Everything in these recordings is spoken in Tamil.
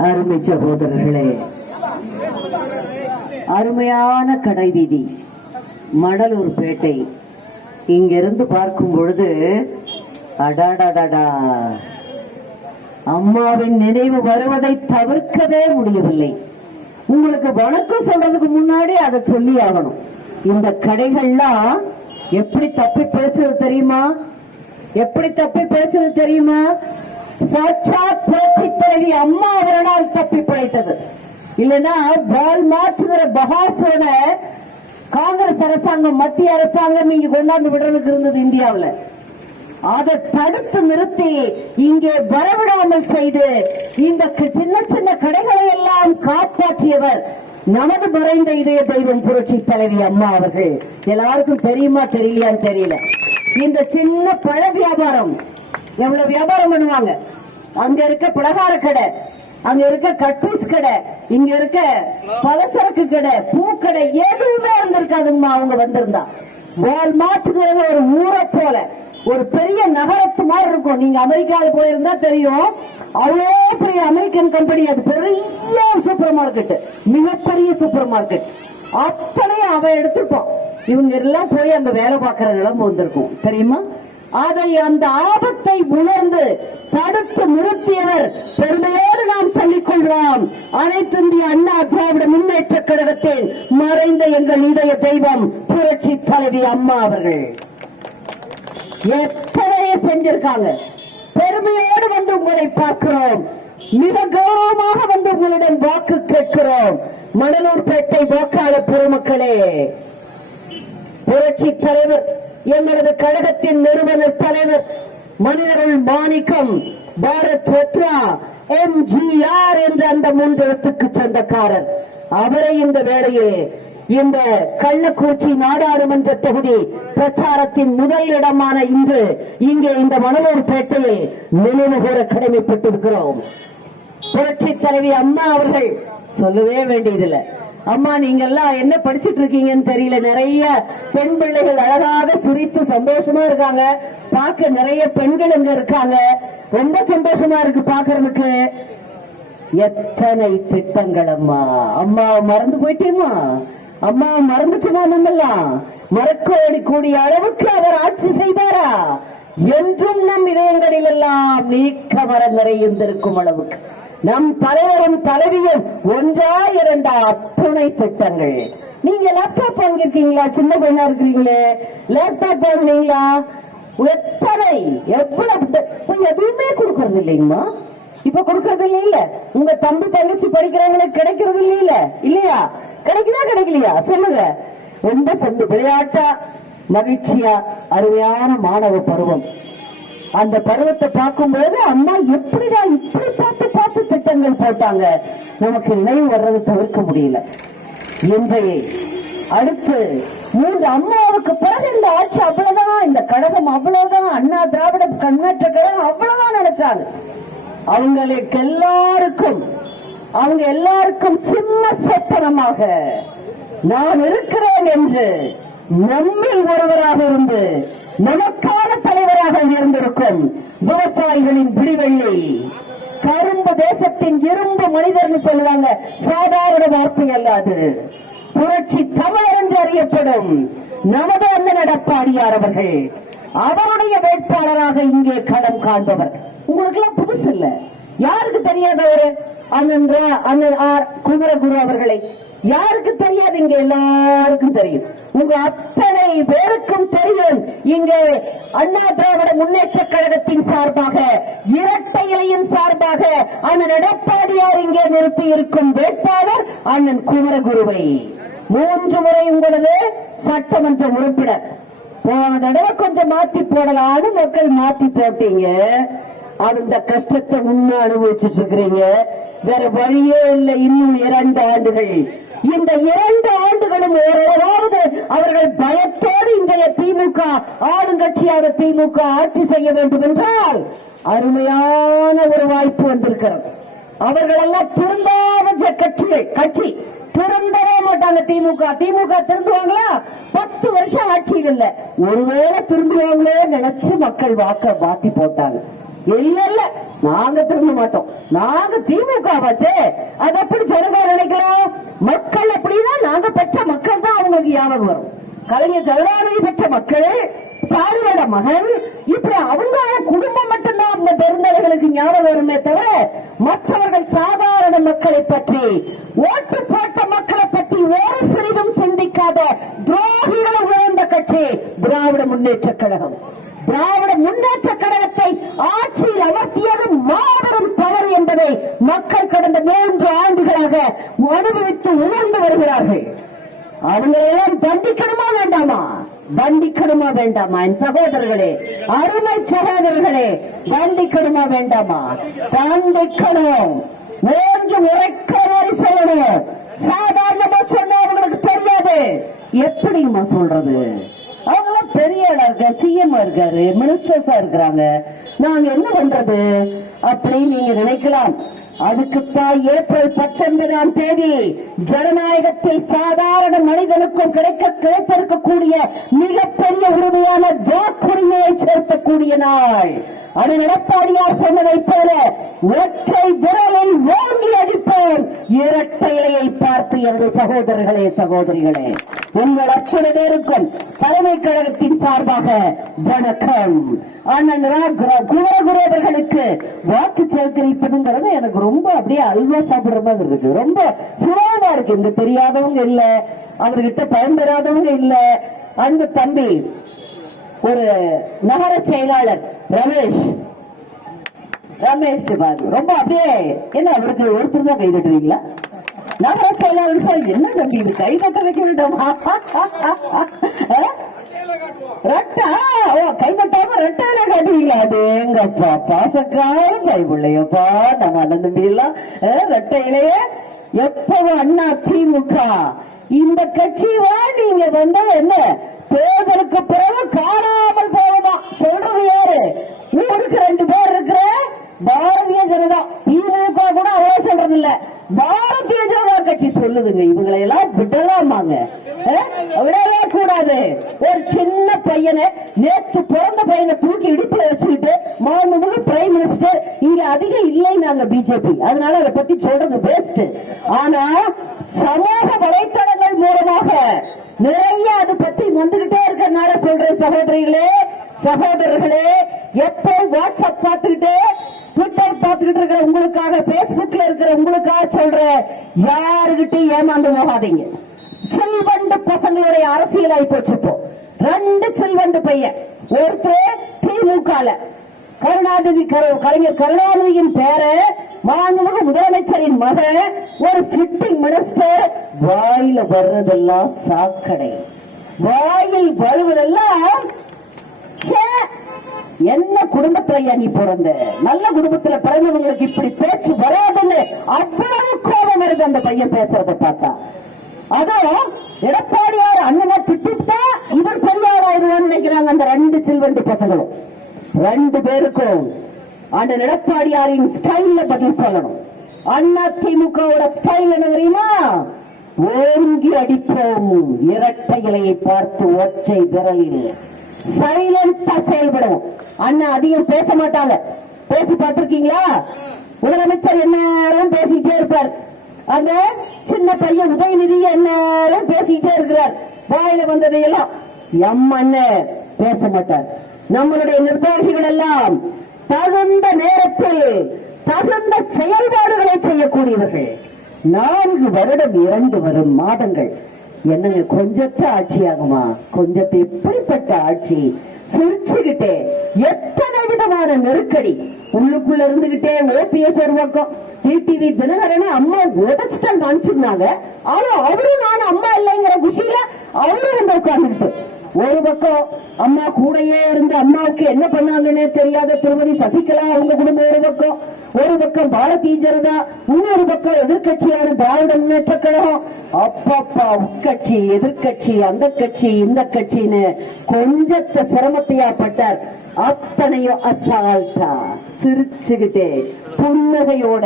அருமை சகோதரர்களே அருமையான கடை வீதி மடலூர் பேட்டை. இங்கிருந்து பார்க்கும் பொழுது அடாடாடாடா. அம்மாவின் நினைவு வருவதை தவிர்க்கவே முடியவில்லை. உங்களுக்கு வணக்கம் சொல்றதுக்கு முன்னாடி அதை சொல்லி ஆகணும். இந்த கடைகள்லாம் எப்படி தப்பி பேசுறது தெரியுமா? எப்படி தப்பி பேசுறது தெரியுமா? சாட்சாத் புரட்சி தலைவி அம்மா அவர்களால் தப்பி பிழைத்தது. இல்லைன்னா பால் மாற்றுகிற பகாசுரன காங்கிரஸ் அரசாங்கம் மத்திய அரசாங்கம் இங்க கொண்டாந்து விடுறதுக்கு இருந்தது இந்தியாவுல. அதை தடுத்து நிறுத்தி இங்கே வரவிடாமல் செய்து இந்த சின்ன சின்ன கடைகளை எல்லாம் காப்பாற்றியவர் நமது மறைந்த இதய தெய்வம் புரட்சி தலைவி அம்மா அவர்கள். எல்லாருக்கும் தெரியுமா தெரியலையான்னு தெரியல. இந்த சின்ன பழ வியாபாரம் எவ்வளவு வியாபாரம் பண்ணுவாங்க? அங்க இருக்க பிளகார கடை அங்க இருக்க கட்பீஸ் கடை இங்க இருக்க பலசரக்கு கடை பூக்கடை எதுவுமே இருந்திருக்காதுங்கம்மா அவங்க வந்திருந்தா. வால்மார்ட்ங்கிறது ஒரு ஊரை போல ஒரு பெரிய நகரத்து மாதிரி இருக்கும். நீங்க அமெரிக்கால போயிருந்தா தெரியும். அவ்வளோ பெரிய அமெரிக்கன் கம்பெனி அது பெரிய சூப்பர் மார்க்கெட் மிகப்பெரிய சூப்பர் மார்க்கெட் அத்தனையும் அவன் எடுத்திருப்பான். இவங்க எல்லாம் போய் அங்க வேலை பார்க்கற நிலைமை வந்திருக்கும். தெரியுமா? அதை அந்த ஆபத்தை உணர்ந்து தடுத்து நிறுத்தியவர் பெருமையோடு நாம் சொல்லிக் கொள்வோம். அனைத்து இந்திய அண்ணா திராவிட முன்னேற்ற கழகத்தின் மறைந்த எங்கள் இதய தெய்வம் புரட்சி தலைவி அம்மா அவர்கள். எத்தனையே செஞ்சிருக்காங்க. பெருமையோடு வந்து உங்களை பார்க்கிறோம். மிக கௌரவமாக வந்து உங்களிடம் வாக்கு கேட்கிறோம். மணலூர்பேட்டை வாக்காளர் பெருமக்களே புரட்சி தலைவர் எங்களது கழகத்தின் நிறுவனர் தலைவர் மனிதர்கள் மாணிக்கம் பாரத் ரத்னா ஆர் என்ற அந்த மூன்றத்துக்கு சொந்தக்காரர். அவரை இந்த வேளையில் இந்த கள்ளக்குறிச்சி நாடாளுமன்ற தொகுதி பிரச்சாரத்தின் முதல் இடமான இன்று இங்கே இந்த மணலூர் பேட்டையை நினைவு கூற கடமைப்பட்டிருக்கிறோம். புரட்சி தலைவி அம்மா அவர்கள் சொல்லவே வேண்டியதில்லை. அம்மா நீங்க எல்லாம் என்ன படிச்சிட்டு இருக்கீங்கன்னு தெரியல. நிறைய பெண் பிள்ளைகள் அழகாக சிரித்து சந்தோஷமா இருக்காங்க. பார்க்க நிறைய பெண்கள் இங்க இருக்காங்க. ரொம்ப சந்தோஷமா இருக்கு பாக்குறதுக்கு எத்தனை திட்டங்கள் அம்மா? அம்மா மறந்து போயிட்டேமா அம்மா மறந்துட்டுமா நம்மெல்லாம்? மறக்கோடி கூடிய அளவுக்கு அவர் ஆட்சி செய்தாரா? என்றும் நம் இதயங்களில் எல்லாம் நீக்க மர நிறைந்திருக்கும் அளவுக்கு. நம் தலைவரும் தலைவியும் ஒன்றா இரண்டா துணை திட்டங்கள். நீங்க லேப்டாப் வாங்கிருக்கீங்களா சின்ன பையனா இருக்கிறீங்களே. லேப்டாப் வாங்கினீங்களா? எத்தனை? எவ்வளவு எதுவுமே கொடுக்கறது இல்லைங்கம்மா. இப்ப கொடுக்கறது இல்ல உங்க தம்பி தங்கச்சி படிக்கிறவங்களுக்கு கிடைக்கிறது இல்ல இல்லையா? கிடைக்குதா கிடைக்கலையா? சொல்லுங்க. ரொம்ப சந்து விளையாட்டா மகிழ்ச்சியா அருமையான மாணவ பருவம். அந்த பருவத்தை பார்க்கும்போது அம்மா எப்படிடா இப்படி பார்த்து பார்த்து திட்டங்கள் போட்டாங்க? நமக்கு நினைவு வர்றதை தவிர்க்க முடியல. இன்றைய அடுத்து மூன்று அம்மாவுக்கு பிறகு இந்த ஆட்சி அவ்வளவுதான். இந்த கழகம் அவ்வளவுதான். அண்ணா திராவிட கண்ணாற்ற கழகம் அவ்வளவுதான் நினைச்சாங்க. அவங்களுக்கு எல்லாருக்கும் அவங்க எல்லாருக்கும் சிம்ம சொப்பனமாக நான் இருக்கிறேன் என்று நம்மில் ஒருவராக இருந்து நமக்கான தலைவராக உயர்ந்திருக்கும் விவசாயிகளின் பிடிவள்ளி கரும்பு தேசத்தின் இரும்பு மனிதர்னு சொல்லுவாங்க. சாதாரண வார்த்தை அல்லாது. புரட்சி தமிழர் என்று அறியப்படும் நமது அந்த நடப்பாடியார் அவர்கள். அவருடைய வேட்பாளராக இங்கே களம் காண்பவர். உங்களுக்கு எல்லாம் புதுசு இல்ல. யாருக்கு தெரியாத ஒரு அண்ணன் ஆர் குமரகுரு அவர்களை. யாருக்கு தெரியாது? இங்க எல்லாருக்கும் தெரியும். உங்க அத்தனை பேருக்கும் தெரியும். இங்கே அண்ணா திராவிட முன்னேற்ற கழகத்தின் சார்பாக இரட்டை இலையின் சார்பாக அண்ணன் எடப்பாடியார் இங்கே நிறுத்தி இருக்கும் வேட்பாளர் அண்ணன் குமரகுருவை. மூன்று முறை உங்களது சட்டமன்ற உறுப்பினர். போன தடவை கொஞ்சம் மாத்தி போடலான்னு மக்கள் மாத்தி போட்டீங்க. அந்த கஷ்டத்தை முன்ன அனுபவிச்சுட்டு இருக்கிறீங்க. வேற வழியே இல்லை இன்னும் இரண்டு ஆண்டுகள். இந்த இரண்டு ஆண்டுகளும் ஓரளவாவது அவர்கள் பயத்தோடு இன்றைய திமுக ஆளுங்கட்சியாக திமுக ஆட்சி செய்ய வேண்டும் என்றால் அருமையான ஒரு வாய்ப்பு வந்திருக்கிறது. அவர்கள் எல்லாம் திருந்தாத கட்சிகள் கட்சி. திரும்பவே மாட்டாங்க திமுக. திமுக திருந்துவாங்களா? பத்து வருஷம் ஆட்சியில் இல்ல. ஒருவேளை திருந்துவாங்களே நினைச்சு மக்கள் வாக்க மாத்தி போட்டாங்க. இல்ல இல்ல. நாங்க திரும்ப மாட்டோம். நாங்க திமுக வாச்சே அது எப்படி ஜனங்களை நினைக்கலாம்? மக்கள் அப்படின்னா நாங்க பெற்ற மக்கள் தான் அவங்களுக்கு ஞாபகம் வரும். கலைஞர் கருணாநிதி பெற்ற மக்கள் ஸ்டாலினோட மகன் இப்படி அவங்க குடும்பம் மட்டும்தான் அந்த பெருந்தலைகளுக்கு ஞாபகம் வருமே தவிர மற்றவர்கள் சாதாரண மக்களை பற்றி ஓட்டு போட்ட மக்களை பற்றி ஒரு சிறிதும் சிந்திக்காத துரோகிகளை உயர்ந்த கட்சி திராவிட முன்னேற்ற கழகம். திராவிட முன்னேற்ற கழகத்தை ஆட்சியில் அமர்த்தியது மாபெரும் தவறு என்பதை மக்கள் கடந்த மூன்று ஆண்டுகளாக அனுபவித்து உணர்ந்து வருகிறார்கள். அவங்களையெல்லாம் தண்டிக்கணுமா வேண்டாமா? தண்டிக்கணுமா வேண்டாமா? என் சகோதரர்களே அருமை சகோதரர்களே தண்டிக்கணுமா வேண்டாமா? தண்டிக்கணும். ஓங்கி உரைக்கிற மாதிரி சொல்லணும். சாதாரணமா சொன்னா அவங்களுக்கு தெரியாது. எப்படிமா சொல்றது? பெரிய ஆளா இருக்க சிஎம் இருக்காரு மினிஸ்டர்ஸா இருக்கிறாங்க. நாங்க என்ன பண்றது? அப்படின்னு நீங்க நினைக்கலாம். அதுக்குத்தான் ஏப்ரல் பத்தொன்பதாம் தேதி ஜனநாயகத்தில் சாதாரண மனிதனுக்கும் கிடைக்க கிடைத்திருக்கக்கூடிய மிகப்பெரிய உரிமையான வாக்குரிமையை சேர்க்கக்கூடிய நாள். அது எடப்பாடியார் சொன்னதை போல ஒற்றை விரலில் ஓங்கி அடிப்போம் இரட்டை இலையை பார்த்து எனது சகோதரர்களே சகோதரிகளே உங்கள் அத்தனை பேருக்கும் தலைமை கழகத்தின் சார்பாக வணக்கம். அண்ணன் ரா- வாக்கு சேகரிப்பதுங்கிறது எனக்கு ரொம்ப அப்படியே அல்வா சாப்பிடுற மாதிரி இருக்கு. ரொம்ப சுலபமா இருக்கு. இந்த தெரியாதவங்க இல்ல அவர்கிட்ட பயன் பெறாதவங்க இல்ல. அந்த தம்பி ஒரு நகர செயலாளர் ரமேஷ். ரமேஷ் பாரு ரொம்ப அப்படியே என்ன அவருக்கு ஒருத்தர் தான் கை தட்டுவீங்களா நகர செயலாளர் சார் என்ன தம்பி இது கை தட்ட வைக்க வேண்டாமா ரெட்டா? ஓ கை தட்டாம ரெட்டையில காட்டுவீங்களா? அடேங்கப்பா பாசக்கார கை பிள்ளையப்பா நம்ம அண்ணன் தம்பி எல்லாம் அஹ், ரெட்டையிலேயே எப்பவும் அண்ணா திமுக. இந்த கட்சி வா நீங்க வந்தா என்ன? தேர்தலுக்கு பிறகு காணாமல் போகுமா சொல்றது யாரு? ஊருக்கு ரெண்டு பேர் இருக்கிற பாரதிய ஜனதா. திமுக கூட அவ்வளவு சொல்றது இல்ல பாரதிய ஜனதா கட்சி சொல்லுதுங்க. இவங்களை எல்லாம் விடலாமாங்க விடவே கூடாது. ஒரு சின்ன பையனை நேத்து பிறந்த பையனை தூக்கி இடுப்புல வச்சுக்கிட்டு மாண்புமிகு பிரைம் மினிஸ்டர் இங்க அதிகம் இல்லை நாங்க பிஜேபி அதனால அதை பத்தி சொல்றது பெஸ்ட் ஆனா சமூக வலைத்தளங்கள் மூலமாக நிறைய அது பத்தி வந்துகிட்டே இருக்கிறதுனால சொல்றேன் சகோதரிகளே சகோதரர்களே எப்போ வாட்ஸ்அப் பார்த்துக்கிட்டு ட்விட்டர் பார்த்துக்கிட்டு இருக்கிற உங்களுக்காக பேஸ்புக்ல இருக்கிற உங்களுக்காக சொல்றேன். யாருகிட்டையும் ஏமாந்து போகாதீங்க. செல்வண்டு பசங்களுடைய அரசியல் ஆகி ரெண்டு செல்வண்டு பையன். ஒருத்தர் திமுக கருணாநிதி கலைஞர் கருணாநிதியின் பேர மாண்புமிகு முதலமைச்சரின் மகன் ஒரு சிட்டிங் மினிஸ்டர் வாயில வர்றதெல்லாம் சாக்கடை. வாயில் வருவதெல்லாம் ச்சே, என்ன குடும்பத்துல நீ பிறந்த? நல்ல குடும்பத்துல பிறந்தவங்களுக்கு இப்படி பேச்சு வராதுன்னு அவ்வளவு கோபம் இருக்கு அந்த பையன் பேசுறத பார்த்தா. அதுவும் எடப்பாடியார் அண்ணனை திட்டிட்டா இவர் பெரியார் ஆயிடுவான்னு நினைக்கிறாங்க அந்த ரெண்டு சில்வண்டு பசங்களும். ரெண்டு பேருக்கும் அந்த எடப்பாடியாரின் ஸ்டைல்ல பதில் சொல்லணும். அண்ணா திமுகவோட ஸ்டைல் என்ன தெரியுமா? ஓங்கி அடிப்போம் இரட்டை இலையை பார்த்து ஒற்றை விரலில். சைலண்டா செயல்படும். அண்ணா அதிகம் பேச மாட்டாங்க. பேசி பார்த்திருக்கீங்களா? முதலமைச்சர் எந்நேரம் பேசிக்கிட்டே இருப்பார். அந்த சின்ன பையன் உதயநிதி எந்நேரம் பேசிக்கிட்டே இருக்கிறார். வாயில வந்ததையெல்லாம் எம் அண்ணன் பேச மாட்டார். நம்மளுடைய நிர்வாகிகள் எல்லாம் தகுந்த நேரத்தில் தகுந்த செயல்பாடுகளை செய்யக்கூடியவர்கள். நான்கு வருடம் இரண்டு வரும் மாதங்கள். என்னங்க கொஞ்சத்தை ஆட்சி ஆகுமா கொஞ்சத்தை எப்படிப்பட்ட ஆட்சி சிரிச்சுக்கிட்டே எத்தனை விதமான நெருக்கடி? உள்ளுக்குள்ள இருந்துகிட்டே ஓபிஎஸ் ஒரு பக்கம் டிடிவி தினகரனை அம்மா உதச்சுதான் காமிச்சிருந்தாங்க. ஆனா அவரும் நான் அம்மா இல்லைங்கிற குஷியில அவரும் வந்து உட்கார்ந்துட்டு ஒரு பக்கம் அம்மா கூடயே இருந்து அம்மாவுக்கு என்ன பண்ணாங்கன்னே தெரியாத திருமதி சசிகலா அவங்க குடும்பம் ஒரு பக்கம் ஒரு பக்கம் பாரதிய ஜனதா இன்னொரு பக்கம் எதிர்கட்சியான திராவிட முன்னேற்ற கழகம். அப்பப்பா உட்கட்சி எதிர்க்கட்சி அந்த கட்சி இந்த கட்சின்னு கொஞ்சத்தை சிரமத்தையா பட்டார். அத்தனையும் அசால்ட்டா சிரிச்சுக்கிட்டே புன்னகையோட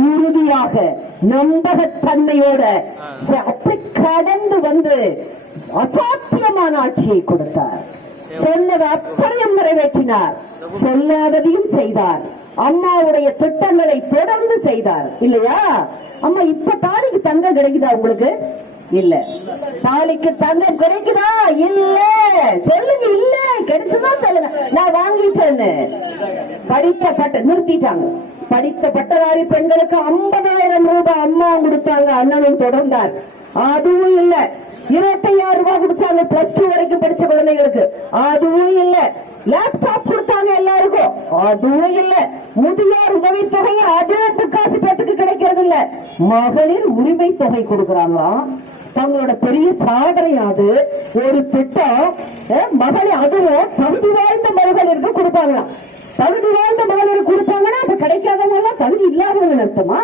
உறுதியாக நம்பகத்தன்மையோட அப்படி கடந்து வந்து அசாத்தியமான ஆட்சியை கொடுத்தார். சொன்னது அத்தனையும் நிறைவேற்றினார். சொல்லாததையும் செய்தார். அம்மாவுடைய திட்டங்களை தொடர்ந்து செய்தார். இல்லையா? அம்மா இப்ப தாலிக்கு தங்கம் கிடைக்குதா உங்களுக்கு? இல்ல. தாலிக்கு தங்கம் கிடைக்குதா? இல்ல. சொல்லுங்க இல்ல. கிடைச்சுதான் சொல்லுங்க. நான் வாங்கிட்டேன்னு படித்த பட்ட நிறுத்திட்டாங்க. படித்த பட்டதாரி பெண்களுக்கு ஐம்பதாயிரம் ரூபாய் அம்மா கொடுத்தாங்க. அண்ணனும் தொடர்ந்தார். அதுவும் இல்ல. இருபத்தையாயிரம் ரூபாய் கொடுத்தாங்க பிளஸ் டூ வரைக்கும் படிச்ச குழந்தைகளுக்கு. அதுவும் இல்ல. லேப்டாப் கொடுத்தாங்க எல்லாருக்கும். அதுவும் இல்ல. முதியோர் உதவித்தொகை அதுவும் காசு பேத்துக்கு கிடைக்கிறது இல்ல. மகளிர் உரிமை தொகை கொடுக்கறாங்களாம் தங்களோட பெரிய சாதனை அது. ஒரு திட்டம் மகளிர் அதுவும் தகுதி வாய்ந்த மகளிருக்கு கொடுப்பாங்களாம் தகுதி வாய்ந்த மகளிருக்கு கொடுப்பாங்கன்னா அப்ப கிடைக்காதவங்க எல்லாம் தகுதி இல்லாதவங்க அர்த்தமா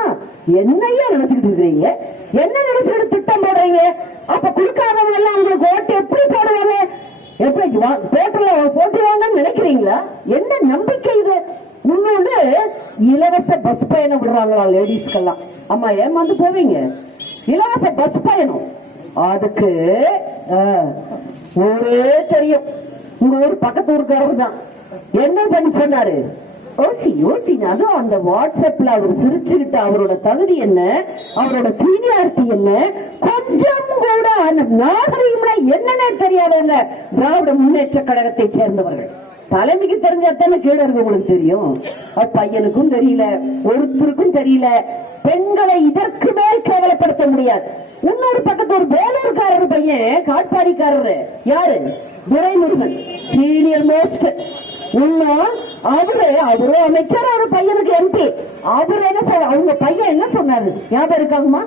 என்னையா நினைச்சுக்கிட்டு இருக்கிறீங்க? என்ன நினைச்சுக்கிட்டு திட்டம் போடுறீங்க? அப்ப குடுக்காதவங்க எல்லாம் உங்களுக்கு ஓட்டு எப்படி போடுவாங்க? எப்படி போட்டுல போட்டுவாங்கன்னு நினைக்கிறீங்களா? என்ன நம்பிக்கை இது? இன்னொன்னு இலவச பஸ் பயணம் விடுறாங்களா லேடிஸ்க்கெல்லாம் அம்மா ஏமாந்து போவீங்க. இலவச பஸ் பயணம். அதுக்கு ஆ, தெரியும். உங்க ஊர் பக்கத்து ஊருக்காரர் தான் என்ன பண்ணி சொன்னாரு? ஓசி ஓசி அந்த வாட்ஸ்அப்ல அவர் சிரிச்சுக்கிட்டு அவரோட தகுதி என்ன? அவரோட சீனியாரிட்டி என்ன? கொஞ்சம் கூட அந்த நாகரீகம்னா என்னன்னே தெரியாதவங்க திராவிட முன்னேற்ற கழகத்தை சேர்ந்தவர்கள். தலைமைக்கு தெரிஞ்ச அத்தனை கீழே இருக்கவங்களுக்கு தெரியும்? பையனுக்கும் தெரியல ஒருத்தருக்கும் தெரியல. பெண்களை இதற்கு மேல் கேவலப்படுத்த முடியாது. இன்னொரு பக்கத்து ஒரு வேலூர்காரர் பையன் காட்பாடிக்காரரு. யாரு? துரைமுருகன். சீனியர் மோஸ்ட் இன்னும் அவரு அவரும் அமைச்சர் அவர் பையனுக்கு எம்பி அவர் என்ன சொல்ற அவங்க பையன் என்ன சொன்னாரு? ஞாபகம் இருக்காங்கம்மா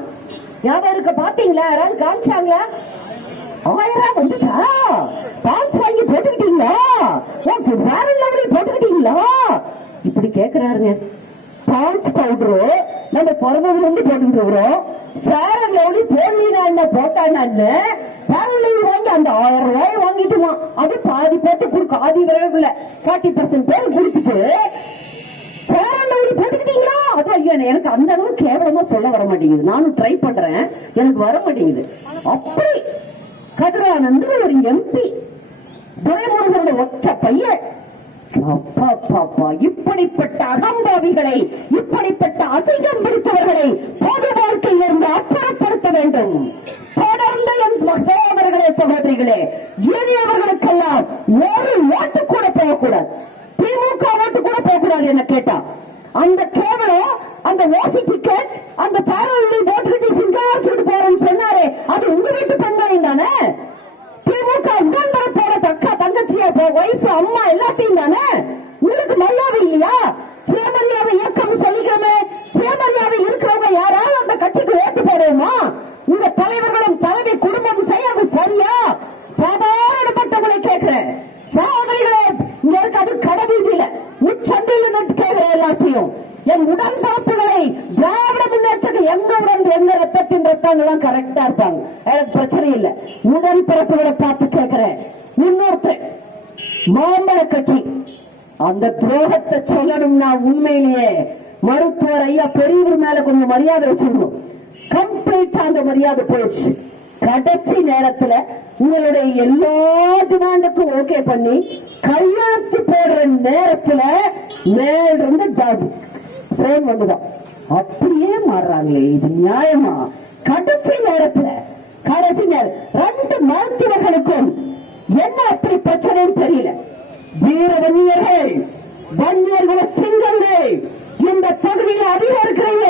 ஞாபகம் இருக்க? பாத்தீங்களா? யாராவது காமிச்சாங்களா? ஆயிரம் வந்துச்சா? பால்ஸ் வாங்கி போட்டுக்கிட்டீங்களா? வேற லெவலில் போட்டுக்கிட்டீங்களா? இப்படி கேக்குறாருங்க. பால்ஸ் பவுடரு நம்ம பிறந்ததுல இருந்து போட்டுக்கிட்டு இருக்கிறோம். ஃபேர் அண்ட் லவ்லி போடலாம் என்ன போட்டான்னு என்ன? ஃபேர் அண்ட் லவ்லி வாங்கி அந்த ஆயிரம் ரூபாய் வாங்கிட்டுமா. அது பாதி பேர்த்து கொடுக்க ஆதி விரைவில் ஃபார்ட்டி பர்சன்ட் பேர் கொடுத்துட்டு ஃபேர் அண்ட் லவ்லி போட்டுக்கிட்டீங்களா? அது ஐயா எனக்கு அந்த அளவு கேவலமா சொல்ல வர மாட்டேங்குது. நானும் ட்ரை பண்றேன். எனக்கு வர மாட்டேங்குது. அப்படி கதிரானந்த் ஒரு எம்பி துரைமுருகனோட ஒற்ற பையன். இப்படிப்பட்ட அகம்பாவிகளை இப்படிப்பட்ட அதிகம் பிடித்தவர்களை பொது வாழ்க்கையில் இருந்து அப்புறப்படுத்த வேண்டும். தொடர்ந்து என் சகோதரர்களே சகோதரிகளே இனியவர்களுக்கெல்லாம் ஒரு ஓட்டு கூட போகக்கூடாது. திமுக ஓட்டு கூட போகக்கூடாது என்ன கேட்டா. அந்த கேவலம் அந்த ஓசி டிக்கெட் அந்த பேரல் போட்டுக்கிட்டு சிங்காரிச்சுட்டு போறேன்னு சொன்னாரே அது உங்க வீட்டு பெண்களையும் தானே திமுக உடன்பரப்போட தக்கா தங்கச்சியா ஒய்ஃப் அம்மா எல்லாத்தையும் தானே? உங்களுக்கு மரியாதை இல்லையா? சுயமரியாதை இயக்கம் சொல்லிக்கிறோமே. சுயமரியாதை இருக்கிறவங்க யாராவது அந்த கட்சிக்கு ஓட்டு போடுவோமா இந்த தலைவர்களும் தலைமை குடும்பம் செய்யறது சரியா? சாதாரணப்பட்டவங்களை கேட்கிறேன். சகோதரிகளே இங்க இருக்காது கடவுள் உச்சந்தையில் நட்டு கேட்கிறேன் எல்லாத்தையும். என் உடன்பிறப்புகளை திராவிட முன்னேற்றங்கள் எங்க உடன் எங்க ரத்தத்தின் ரத்தங்கள் எல்லாம் கரெக்டா இருப்பாங்க. எனக்கு பிரச்சனை இல்ல. உடன்பிறப்புகளை பார்த்து கேட்கிறேன். இன்னொருத்தர் மாம்பழ கட்சி அந்த துரோகத்தை சொல்லணும்னா உண்மையிலேயே. மருத்துவர் ஐயா பெரியவர் மேல கொஞ்சம் மரியாதை வச்சிருந்தோம் கம்ப்ளீட்டா அந்த மரியாதை போயிடுச்சு. கடைசி நேரத்துல உங்களுடைய எல்லா டிமாண்டுக்கும் ஓகே பண்ணி கையெழுத்து போடுற நேரத்துல மேலிருந்து டாபு வந்துதான் அப்படியே மாறுறாங்களே இது நியாயமா? கடைசி நேரத்துல கடைசி நேரம். ரெண்டு மருத்துவர்களுக்கும் என்ன அப்படி பிரச்சனைன்னு தெரியல? வீர வன்னியர்கள் வன்னியர்களை சிங்கங்கள் இந்த பகுதியில் அதிகம் இருக்கிறீங்க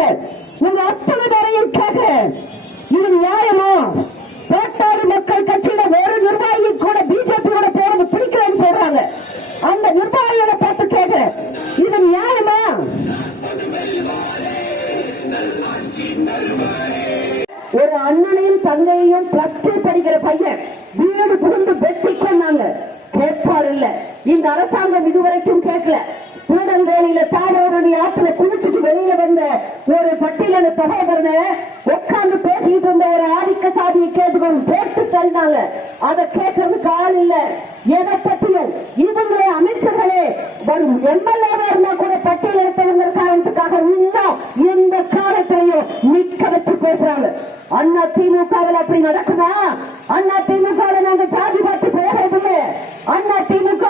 உங்க அத்தனை பேரையும் கேட்க இது நியாயமா? பாட்டாளி மக்கள் கட்சியில ஒரு நிர்வாகி கூட பிஜேபி கூட போறது பிடிக்கலன்னு சொல்றாங்க. அந்த நிர்வாகியோட பார்த்து கேட்க இது நியாயமா? ஒரு அண்ணனையும் தங்கையையும் பிளஸ் டூ படிக்கிற பையன் வீடு புகுந்து வெட்டி கொண்டாங்க கேட்பார் இல்ல. இந்த அரசாங்கம் இதுவரைக்கும் கேட்கல. திருநெல்வேலியில தாரோரணி ஆற்றுல குளிச்சுட்டு வெளியில வந்த ஒரு பட்டியல சகோதரனை உட்கார்ந்து பேசிட்டு இருந்த ஒரு ஆதிக்க சாதியை கேட்டுக்கொண்டு கேட்டு தள்ளினாங்க. அதை கேட்கறதுக்கு ஆள் இல்ல. எதை பற்றியும் இவங்களே அமைச்சர்களே வரும் எம்எல்ஏவா இருந்தா கூட பட்டியல் எடுத்தவங்க காரணத்துக்காக இன்னும் இந்த காலத்திலையும் நிக்க வச்சு பேசுறாங்க. அண்ணா திமுகவில் அப்படி நடக்குமா? அண்ணா திமுக நாங்க ஜாதி பார்த்து போகிறதில்லை அண்ணா திமுக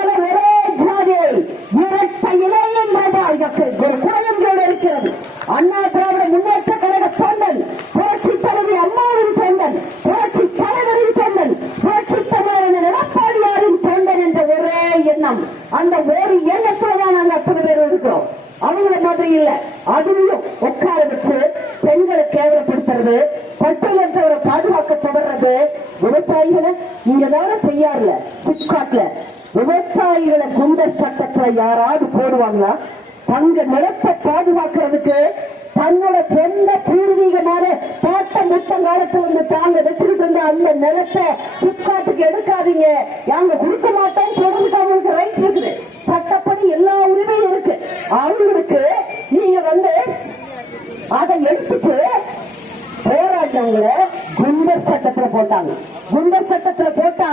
அவங்கள மாதிரி இல்ல. அதுலயும் உட்கார வச்சு பெண்களை கேவலப்படுத்துறது பட்டியல் இருந்தவரை பாதுகாக்க தொடர்றது விவசாயிகளை இங்க தானே செய்யாருல சிப்காட்ல. விவசாயிகளை குண்டர் சட்டத்துல யாராவது போடுவாங்களா? தங்க நிலத்தை பாதுகாக்கிறதுக்கு தன்னோட சொந்த பூர்வீகமான பாட்ட முத்தம் காலத்துல இருந்து தாங்க வச்சுக்கிட்டு இருந்த அந்த நிலத்தை சிப்காட்டுக்கு எடுக்காதீங்க. நாங்க கொடுக்க மாட்டோம் சொல்றதுக்கு அவங்களுக்கு ரைட் இருக்குது. சட்டப்படி எல்லா உரிமையும் இருக்கு. அவங்களுக்கு நீங்க வந்து அதை எடுத்துட்டு போராட்டவங்கள குண்டர் சட்டத்துல போட்டாங்க. குண்டர் சட்டத்துல போட்டா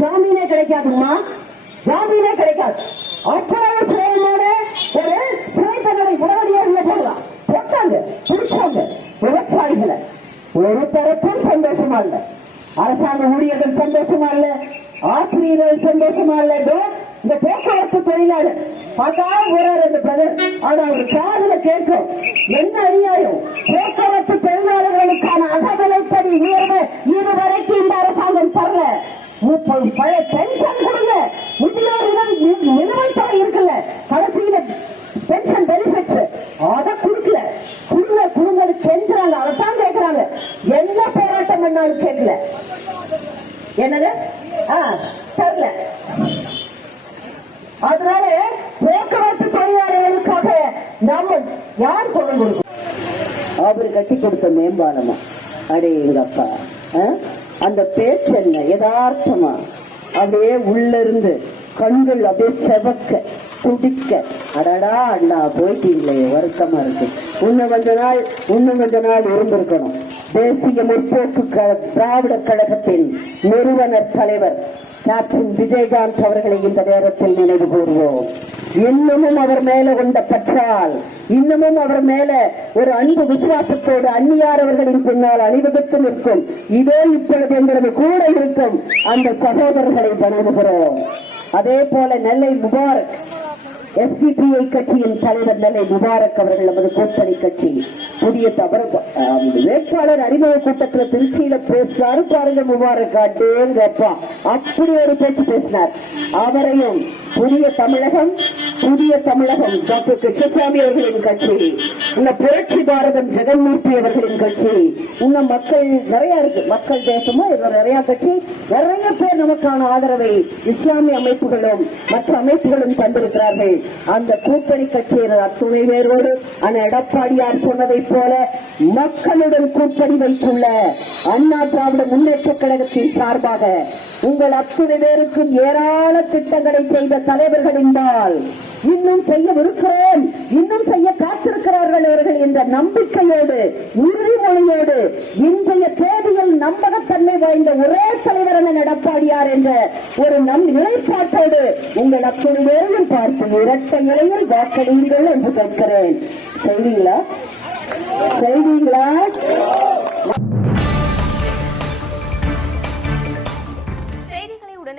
ஜாமீனே கிடைக்காதுமா ஜாமீனே கிடைக்காது. அவ்வளவு சிரமமான ஒரு சிறை தண்டனை உடனடியாக போடலாம். போட்டாங்க பிடிச்சாங்க விவசாயிகளை. ஒரு தரப்பும் சந்தோஷமா இல்ல. அரசாங்க ஊழியர்கள் சந்தோஷமா இல்ல. ஆசிரியர்கள் சந்தோஷமா இல்ல. இந்த போக்குவரத்து தொழிலாளர். பார்த்தா போறாரு அந்த பிரதர். ஆனா அவர் காதல கேட்கும் என்ன அநியாயம்? போக்குவரத்து தொழிலாளர்களுக்கான அகவிலைப்படி உயர்வு இதுவரைக்கும் இந்த அரசாங்கம் தரல. முப்பது பழைய பென்ஷன் கொடுங்க. முதியோரிடம் நிலுவைத் தொகை இருக்குல்ல. கடைசியில பென்ஷன் பெனிஃபிட்ஸ். அதை கொடுக்கல. குடுங்க குடுங்க கெஞ்சுறாங்க. அதைத்தான் கேட்கிறாங்க என்ன போராட்டம் பண்ணாலும் கேட்கல என்னது? ஆ தரல அதனால போக்குவரத்து தொழிலாளர்களுக்காக நம்ம யார் குரல் கொடுக்கும்? அவர் கட்டி கொடுத்த மேம்பாலமா? அடே எங்க அப்பா அந்த பேச்சு என்ன? யதார்த்தமா? அப்படியே உள்ள இருந்து கண்கள் அப்படியே செவக்க. துடிக்க அடடா அண்ணா போயிட்டீங்களே வருத்தமா இருக்கு. இன்னும் கொஞ்ச நாள் இன்னும் கொஞ்ச நாள் இருந்திருக்கணும். தேசிய முற்போக்கு திராவிட கழகத்தின் நிறுவனர் தலைவர் கேப்டன் விஜயகாந்த் அவர்களை இந்த நேரத்தில் நினைவு கூறுவோம் இன்னமும் அவர் மேல கொண்ட பற்றால் இன்னமும் அவர் மேல ஒரு அன்பு விசுவாசத்தோடு அந்நியார் அவர்களின் பின்னால் அணிவகுத்து நிற்கும். இதோ இப்பொழுது எங்களது கூட இருக்கும் அந்த சகோதரர்களை வணங்குகிறோம். அதே போல நெல்லை முபாரக் எஸ்பிபிஐ கட்சியின் தலைவர் நிலை முபாரக் அவர்கள் நமது கூட்டணி கட்சி. புதிய தவறு வேட்பாளர் அறிமுக கூட்டத்தில் திருச்சியில பேசினாரு பாருங்க முபாரக் அட்டேங்கப்பா அப்படி ஒரு பேச்சு பேசினார். அவரையும் புதிய தமிழகம் புதிய தமிழகம். டாக்டர் கிருஷ்ணசாமி அவர்களின் கட்சி இந்த புரட்சி பாரதம் ஜெகன்மூர்த்தி அவர்களின் கட்சி. இன்னும் மக்கள் நிறைய இருக்கு. மக்கள் தேசமும் இதுல நிறைய கட்சி. நிறைய பேர் நமக்கான ஆதரவை இஸ்லாமிய அமைப்புகளும் மற்ற அமைப்புகளும் தந்திருக்கிறார்கள். அந்த கூட்டணி கட்சியினர் அத்துணை பேரோடு அந்த எடப்பாடியார் சொன்னதைப் போல மக்களுடன் கூட்டணி வைத்துள்ள அண்ணா திராவிட முன்னேற்ற கழகத்தின் சார்பாக உங்கள் அத்துணை பேருக்கும் ஏராள திட்டங்களை செய்த தலைவர்கள் என்றால் இன்னும் செய்யவிருக்கிறோம் இன்னும் செய்ய காத்திருக்கிறார்கள் அவர்கள் என்ற நம்பிக்கையோடு உறுதிமொழியோடு இன்றைய தேதியில் நம்பகத்தன்மை வாய்ந்த ஒரே தலைவர் என எடப்பாடியார் என்ற ஒரு நம் நிலைப்பாட்டோடு உங்கள் அத்துணை பேரையும் பார்த்து இரட்ட நிலையில் வாக்களியுங்கள் என்று கேட்கிறேன். செய்வீங்களா செய்வீங்களா